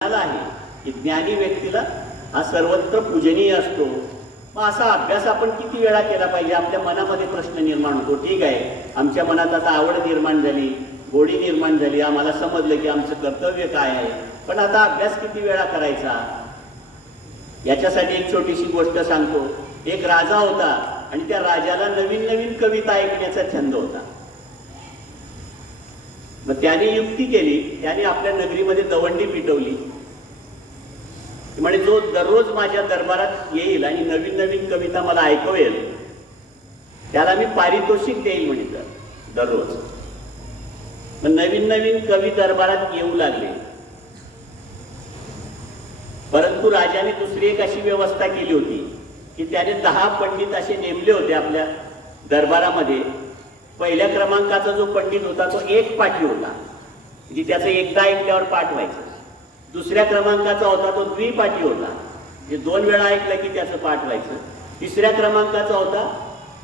आहे. की ज्ञानी व्यक्तीला हा सर्वत्र पूजनीय असतो. मग असा अभ्यास आपण किती वेळा केला पाहिजे? आपल्या मनामध्ये प्रश्न निर्माण होतो. ठीक आहे. आमच्या मनात आता आवड निर्माण झाली गोडी निर्माण झाली. आम्हाला समजलं की आमचं कर्तव्य काय आहे. पण आता अभ्यास किती वेळा करायचा? याच्यासाठी एक छोटीशी गोष्ट सांगतो. एक राजा होता आणि त्या राजाला नवीन नवीन कविता ऐकण्याचा छंद होता. मग त्याने युक्ती केली त्याने आपल्या नगरीमध्ये दवंडी पिटवली. म्हणजे म्हणे जो दररोज माझ्या दरबारात येईल आणि नवीन नवीन कविता मला ऐकवेल त्याला मी पारितोषिक देईल म्हणे दररोज. मग नवीन नवीन कवी दरबारात येऊ लागले. परंतु राजाने दुसरी एक अशी व्यवस्था केली होती की त्याने दहा पंडित असे नेमले होते आपल्या दरबारामध्ये पहिल्या क्रमांकाचा जो पंडित होता तो एक पाठी होता. म्हणजे त्याचं एकदा ऐकल्यावर पाठ व्हायचं दुसऱ्या क्रमांकाचा होता तो द्विपाठी होता. म्हणजे दोन वेळा ऐकलं की त्याचं पाठ व्हायचं तिसऱ्या क्रमांकाचा होता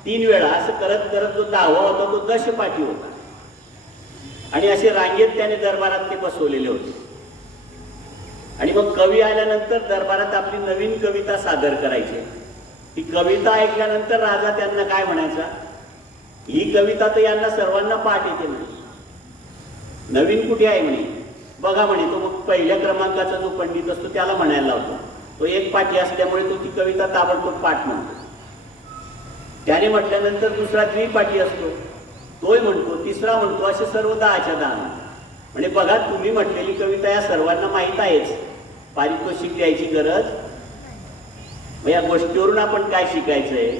तीन वेळा. असं करत करत जो दहावा होता तो दशपाठी होता. आणि असे रांगेत त्याने दरबारात ते बसवलेले होते. आणि मग कवी आल्यानंतर दरबारात आपली नवीन कविता सादर करायची. ती कविता ऐकल्यानंतर राजा त्यांना काय म्हणायचा? ही कविता तर यांना सर्वांना पाठ येते म्हणे. नवीन कुठे आहे म्हणे? बघा म्हणे तो मग पहिल्या क्रमांकाचा जो पंडित असतो त्याला म्हणायला लावतो. तो एक पाठी असल्यामुळे तो ती कविता ताबडतोब पाठ म्हणतो. त्याने म्हटल्यानंतर दुसरा द्विपाठी असतो. तोय म्हणतो तिसरा म्हणतो असे सर्व दहाच्या दहा म्हणजे बघा तुम्ही म्हटलेली कविता या सर्वांना माहीत आहेच. पारितोषिक द्यायची गरज? मग या गोष्टीवरून आपण काय शिकायचंय?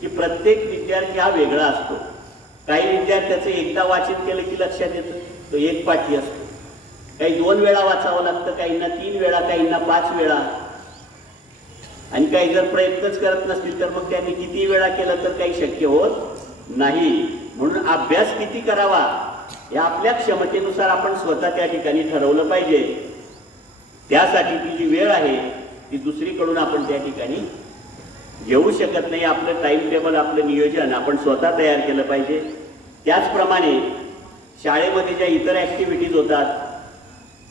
की प्रत्येक विद्यार्थी हा वेगळा असतो. काही विद्यार्थ्याचं एकदा वाचन केलं की लक्षात येतं तो एक पाठी असतो. काही दोन वेळा वाचावं लागतं काहींना तीन वेळा काहींना पाच वेळा. आणि काही जर प्रयत्नच करत नसतील तर मग त्यांनी किती वेळा केलं तर काही शक्य होत नाही. म्हणून अभ्यास किती करावा या आपल्या क्षमतेनुसार आपण स्वतः त्या ठिकाणी ठरवलं पाहिजे. त्यासाठी ती जी वेळ आहे ती दुसरीकडून आपण त्या ठिकाणी घेऊ शकत नाही आपलं टाईम टेबल आपलं नियोजन. आपण स्वतः तयार केलं पाहिजे. त्याचप्रमाणे शाळेमध्ये ज्या इतर ॲक्टिव्हिटीज होतात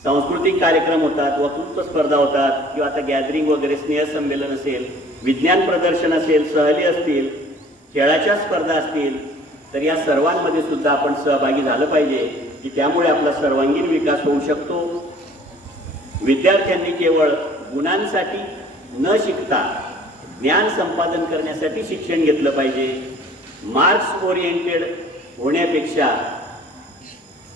सांस्कृतिक कार्यक्रम होतात वक्तृत्व स्पर्धा होतात किंवा आता गॅदरिंग वगैरे स्नेहसंमेलन असेल विज्ञान प्रदर्शन असेल सहली असतील खेळाच्या स्पर्धा असतील तर या सर्वांमध्ये सुद्धा आपण सहभागी झालं पाहिजे की त्यामुळे आपला सर्वांगीण विकास होऊ शकतो. विद्यार्थ्यांनी केवळ गुणांसाठी न शिकता ज्ञान संपादन करण्यासाठी शिक्षण घेतलं पाहिजे. मार्क्स ओरिएंटेड होण्यापेक्षा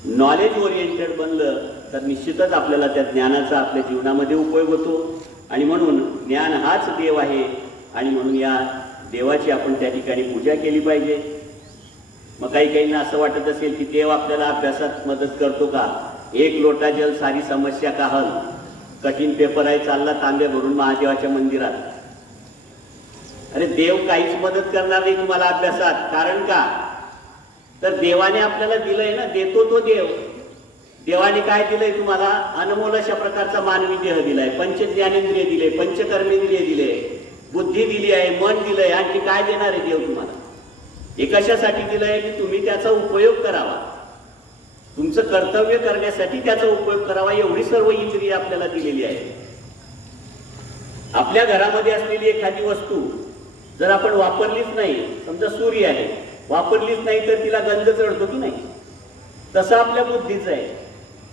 नॉलेज ओरिएंटेड बनलं तर निश्चितच आपल्याला त्या ज्ञानाचा आपल्या जीवनामध्ये उपयोग होतो. आणि म्हणून ज्ञान हाच देव आहे आणि म्हणून या देवाची आपण त्या ठिकाणी पूजा केली पाहिजे. मग काही काहींना असं वाटत असेल की देव आपल्याला अभ्यासात मदत करतो का? एक लोटा जल सारी समस्या का हल? कठीण पेपर आहे चालला तांब्या भरून महादेवाच्या मंदिरात. अरे देव काहीच मदत करणार नाही तुम्हाला अभ्यासात. कारण का? तर देवाने आपल्याला दिलंय ना देतो तो देव. देवाने काय दिलंय तुम्हाला? अनमोल अशा प्रकारचा मानवी देह दिलाय पंच ज्ञानेंद्रिय दिले पंचकर्मेंद्रिय दिले बुद्धी दिली आहे मन दिलंय आणखी काय देणार आहे देव तुम्हाला? हे कशासाठी दिलंय? की तुम्ही त्याचा उपयोग करावा. तुमचं कर्तव्य करण्यासाठी त्याचा उपयोग करावा एवढी सर्व इंद्रिय आपल्याला दिलेली आहे आपल्या घरामध्ये असलेली एखादी वस्तू जर आपण वापरलीच नाही समजा सूर्य आहे वापरलीच नाही तर तिला गंध चढतो की नाही? तसं आपल्या बुद्धीचं आहे.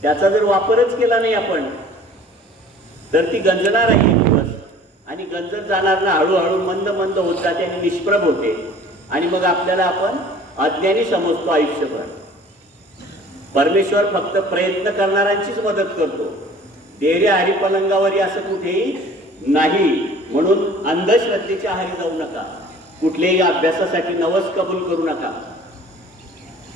त्याचा जर वापरच केला नाही आपण तर ती गंजणार आहे दिवस. आणि गंजत जाणार ना हळूहळू मंद मंद होत जाते आणि निष्प्रभ होते. आणि मग आपल्याला आपण अज्ञानी समजतो आयुष्यभर. परमेश्वर फक्त प्रयत्न करणाऱ्यांचीच मदत करतो. देरे हरिपलंगावरी असं कुठेही नाही म्हणून अंधश्रद्धेच्या आहारी जाऊ नका. कुठल्याही अभ्यासासाठी नवस कबूल करू नका.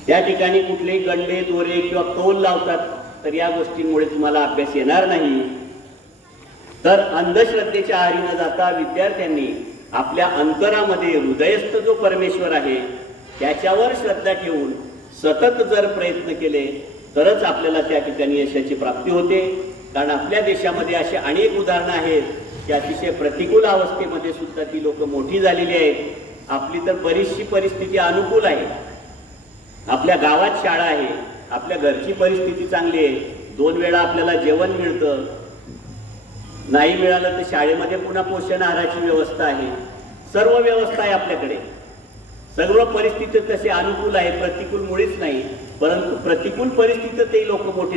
त्या ठिकाणी कुठलेही गंडे दोरे किंवा कौल लावतात तर या गोष्टींमुळे तुम्हाला अभ्यास येणार नाही. तर अंधश्रद्धेच्या आहारी न जाता विद्यार्थ्यांनी आपल्या अंतरामध्ये हृदयस्थ जो परमेश्वर आहे त्याच्यावर श्रद्धा ठेवून सतत जर प्रयत्न केले तरच आपल्याला त्या ठिकाणी यशाची प्राप्ती होते. कारण आपल्या देशामध्ये अशी अनेक उदाहरणं आहेत. की अतिशय प्रतिकूल अवस्थेमध्ये सुद्धा ती लोक मोठी झालेली आहेत. आपली तर बरीचशी परिस्थिती अनुकूल आहे. आपल्या गावात शाळा आहे. आपल्या घरची परिस्थिती चांगली आहे. दोन वेळा आपल्याला जेवण मिळतं. नाही मिळालं तर शाळेमध्ये पुन्हा पोषण आहाराची व्यवस्था आहे. सर्व व्यवस्था आहे आपल्याकडे. सर्व परिस्थिती तसे अनुकूल आहे. प्रतिकूल मुळेच नाही. परंतु प्रतिकूल परिस्थितीत ते लोक मोठे